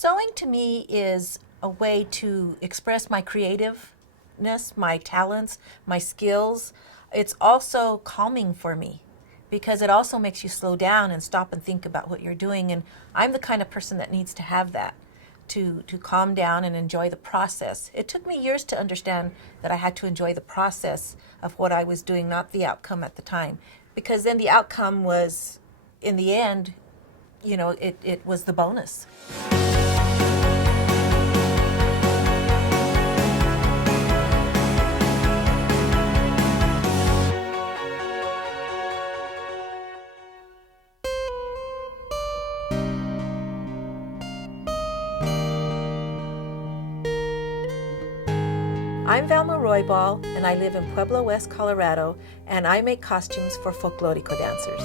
Sewing to me is a way to express my creativeness, my talents, my skills. It's also calming for me because it also makes you slow down and stop and think about what you're doing. And I'm the kind of person that needs to have that to calm down and enjoy the process. It took me years to understand that I had to enjoy the process of what I was doing, not the outcome at the time. Because then the outcome was, in the end, it was the bonus. I'm Velma Roybal, and I live in Pueblo, West Colorado, and I make costumes for folklórico dancers.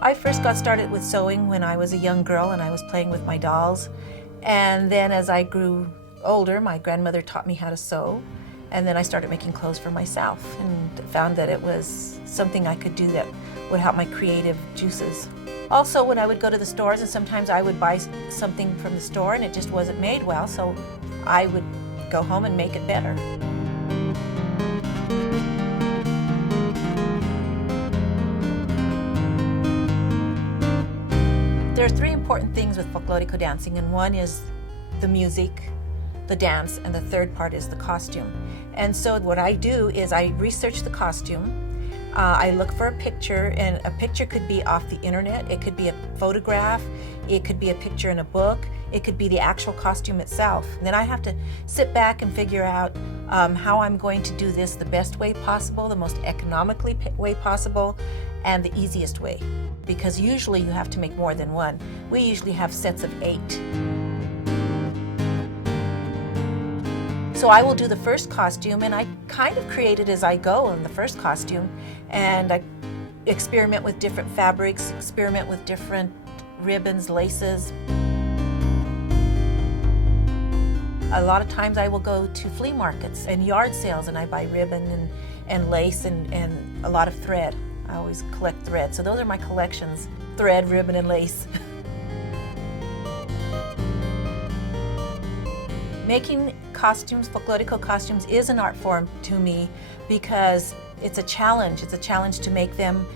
I first got started with sewing when I was a young girl and I was playing with my dolls. And then as I grew older, my grandmother taught me how to sew. And then I started making clothes for myself and found that it was something I could do that would help my creative juices. Also, when I would go to the stores, and sometimes I would buy something from the store and it just wasn't made well, so I would go home and make it better. There are three important things with folklórico dancing, and one is the music, the dance, and the third part is the costume. And so what I do is I research the costume. I look for a picture, and a picture could be off the internet, it could be a photograph, it could be a picture in a book, it could be the actual costume itself. And then I have to sit back and figure out how I'm going to do this the best way possible, the most economically way possible, and the easiest way. Because usually you have to make more than one. We usually have sets of 8. So I will do the first costume, and I kind of create it as I go in the first costume, and I experiment with different fabrics, experiment with different ribbons, laces. A lot of times I will go to flea markets and yard sales, and I buy ribbon and lace and a lot of thread. I always collect thread, so those are my collections: thread, ribbon, and lace. Making costumes, folklórico costumes, is an art form to me because it's a challenge. It's a challenge to make them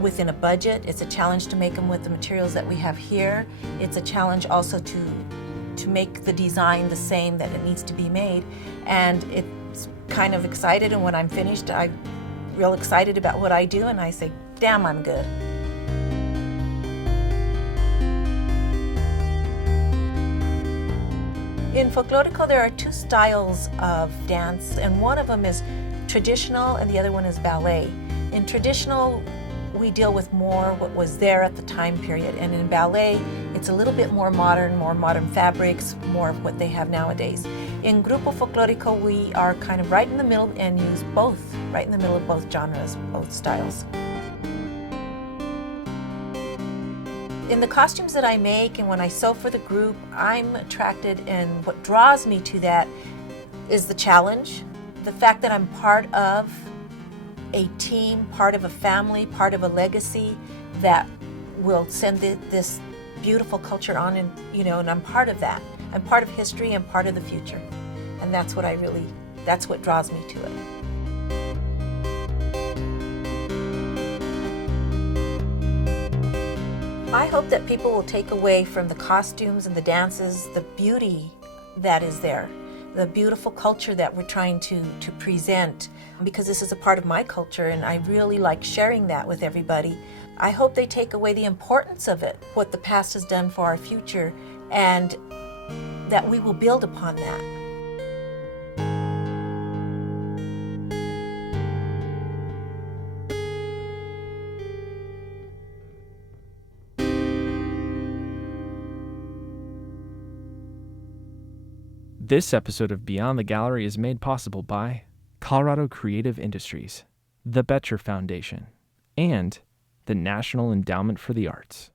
within a budget. It's a challenge to make them with the materials that we have here. It's a challenge also to make the design the same that it needs to be made. And it's kind of excited, and when I'm finished, I'm real excited about what I do, and I say, damn, I'm good. In folklórico, there are 2 styles of dance, and one of them is traditional and the other one is ballet. In traditional, we deal with more what was there at the time period, and in ballet, it's a little bit more modern fabrics, more of what they have nowadays. In Grupo Folklórico, we are kind of right in the middle and use both, right in the middle of both genres, both styles. In the costumes that I make and when I sew for the group, I'm attracted, and what draws me to that is the challenge, the fact that I'm part of a team, part of a family, part of a legacy that will send this beautiful culture on, and I'm part of that. I'm part of history and part of the future. And that's what draws me to it. I hope that people will take away from the costumes and the dances the beauty that is there, the beautiful culture that we're trying to present, because this is a part of my culture and I really like sharing that with everybody. I hope they take away the importance of it, what the past has done for our future, and that we will build upon that. This episode of Beyond the Gallery is made possible by Colorado Creative Industries, the Betcher Foundation, and the National Endowment for the Arts.